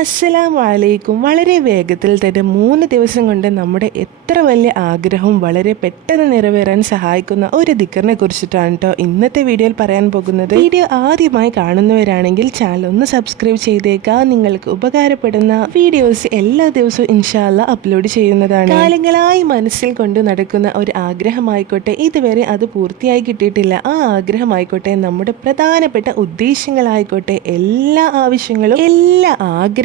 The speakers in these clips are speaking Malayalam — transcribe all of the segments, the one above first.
അസ്സലാമു അലൈക്കും വളരെ വേഗത്തിൽ തന്നെ മൂന്ന് ദിവസം കൊണ്ട് നമ്മുടെ എത്ര വലിയ ആഗ്രഹവും വളരെ പെട്ടെന്ന് നിറവേറാൻ സഹായിക്കുന്ന ഒരു ദിക്കറിനെ കുറിച്ചിട്ടാണ് കേട്ടോ ഇന്നത്തെ വീഡിയോയിൽ പറയാൻ പോകുന്നത്. വീഡിയോ ആദ്യമായി കാണുന്നവരാണെങ്കിൽ ചാനൽ ഒന്ന് സബ്സ്ക്രൈബ് ചെയ്തേക്കാം. നിങ്ങൾക്ക് ഉപകാരപ്പെടുന്ന വീഡിയോസ് എല്ലാ ദിവസവും ഇൻഷാല്ല അപ്ലോഡ് ചെയ്യുന്നതാണ്. കാലങ്ങളായി മനസ്സിൽ കൊണ്ട് നടക്കുന്ന ഒരു ആഗ്രഹമായിക്കോട്ടെ ഇതുവരെ അത് പൂർത്തിയായി കിട്ടിയിട്ടില്ല. ആ ആഗ്രഹമായിക്കോട്ടെ നമ്മുടെ പ്രധാനപ്പെട്ട ഉദ്ദേശങ്ങളായിക്കോട്ടെ എല്ലാ ആവശ്യങ്ങളും എല്ലാ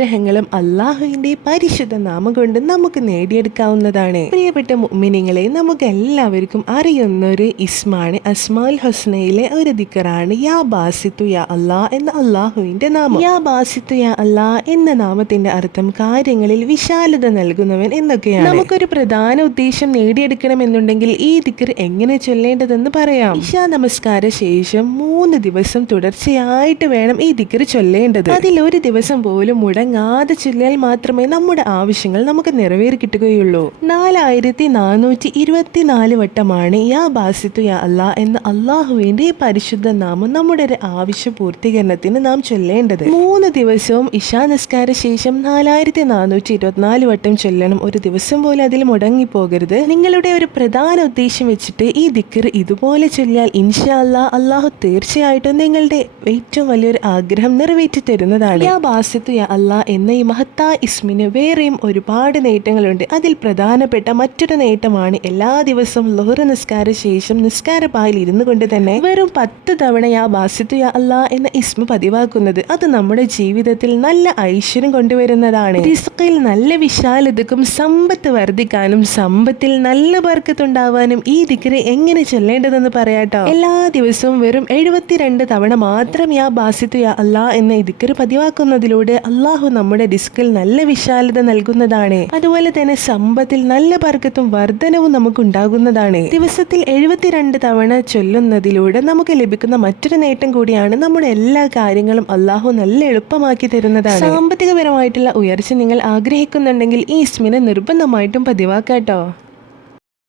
ആഗ്രഹങ്ങളും അള്ളാഹുവിന്റെ പരിശുദ്ധ നാമം കൊണ്ട് നമുക്ക് നേടിയെടുക്കാവുന്നതാണ്. പ്രിയപ്പെട്ട മിനിങ്ങളെ നമുക്ക് എല്ലാവർക്കും അറിയുന്ന ഒരു ഇസ്മാണ് അസ്മാൽ ഹുസ്നയിലെ ഒരു ദിക്കറാണ് യാ ബാസിത്തു യാ അല്ലാ എന്ന അള്ളാഹുവിന്റെ നാമം. യാ ബാസിത്തു യാ അല്ലാ എന്ന നാമത്തിന്റെ അർത്ഥം കാര്യങ്ങളിൽ വിശാലത നൽകുന്നവൻ എന്നൊക്കെയാണ്. നമുക്കൊരു പ്രധാന ഉദ്ദേശം നേടിയെടുക്കണമെന്നുണ്ടെങ്കിൽ ഈ ദിക്കർ എങ്ങനെ ചൊല്ലേണ്ടതെന്ന് പറയാം. ഇഷാ നമസ്കാര ശേഷം മൂന്ന് ദിവസം തുടർച്ചയായിട്ട് വേണം ഈ ദിക്കർ ചൊല്ലേണ്ടത്. അതിൽ ഒരു ദിവസം പോലും മുടങ്ങാതെ ചൊല്ലിയാൽ മാത്രമേ നമ്മുടെ ആവശ്യങ്ങൾ നമുക്ക് നിറവേറി കിട്ടുകയുള്ളൂ നാലായിരത്തി നാനൂറ്റി ഇരുപത്തിനാല് വട്ടമാണ് യാ ബാസിത്തു യാ അല്ലാ എന്ന അള്ളാഹുവിന്റെ ഈ പരിശുദ്ധ നാമം നമ്മുടെ ഒരു ആവശ്യ പൂർത്തീകരണത്തിന് നാം ചൊല്ലേണ്ടത്. മൂന്ന് ദിവസവും ഇഷാ നിസ്കാര ശേഷം നാലായിരത്തി നാനൂറ്റി ഇരുപത്തിനാല് വട്ടം ചൊല്ലണം. ഒരു ദിവസം പോലും അതിൽ മുടങ്ങി മുടങ്ങിപ്പോകരുത്. നിങ്ങളുടെ ഒരു പ്രധാന ഉദ്ദേശം വെച്ചിട്ട് ഈ ദിക്കർ ഇതുപോലെ ചൊല്ലിയാൽ ഇൻഷാ അല്ലാ അള്ളാഹു തീർച്ചയായിട്ടും നിങ്ങളുടെ ഏറ്റവും വലിയൊരു ആഗ്രഹം നിറവേറ്റി തരുന്നതാണ് യാ ബാസിത്തു യാ അല്ലാ എന്ന ഈ മഹത്തായ ഇസ്മിന് വേറെയും ഒരുപാട് നേട്ടങ്ങളുണ്ട്. അതിൽ പ്രധാനപ്പെട്ട മറ്റൊരു നേട്ടമാണ് എല്ലാ ദിവസവും ലോഹറ നിസ്കാര ശേഷം നിസ്കാര പായിൽ ഇരുന്നു കൊണ്ട് തന്നെ വെറും പത്ത് തവണ യാ ബാസിത്തു യാ അല്ല എന്ന ഇസ്മ പതിവാക്കുന്നത്. അത് നമ്മുടെ ജീവിതത്തിൽ നല്ല ഐശ്വര്യം കൊണ്ടുവരുന്നതാണ്. റിസ്ക്കിൽ നല്ല വിശാലതക്കും സമ്പത്ത് വർദ്ധിക്കാനും സമ്പത്തിൽ നല്ല ബർക്കത്തുണ്ടാവാനും ഈ ദിക്കറ് എങ്ങനെ ചൊല്ലേണ്ടതെന്ന് പറയാട്ടോ. എല്ലാ ദിവസവും വെറും എഴുപത്തിരണ്ട് തവണ മാത്രം യാ ബാസിത്തു യാ അല്ല എന്ന ഈ പതിവാക്കുന്നതിലൂടെ അള്ളാഹു നമ്മുടെ ഡിസ്കിൽ നല്ല വിശാലത നൽകുന്നതാണ്. അതുപോലെ തന്നെ സമ്പത്തിൽ നല്ല പർക്കത്തും വർധനവും നമുക്ക് ഉണ്ടാകുന്നതാണ് ദിവസത്തിൽ എഴുപത്തിരണ്ട് തവണ ചൊല്ലുന്നതിലൂടെ നമുക്ക് ലഭിക്കുന്ന മറ്റൊരു നേട്ടം കൂടിയാണ് നമ്മുടെ എല്ലാ കാര്യങ്ങളും അള്ളാഹു നല്ല എളുപ്പമാക്കി തരുന്നതാണ്. സാമ്പത്തികപരമായിട്ടുള്ള ഉയർച്ച നിങ്ങൾ ആഗ്രഹിക്കുന്നുണ്ടെങ്കിൽ ഈ ഇസ്മിനെ നിർബന്ധമായിട്ടും പതിവാക്കാട്ടോ.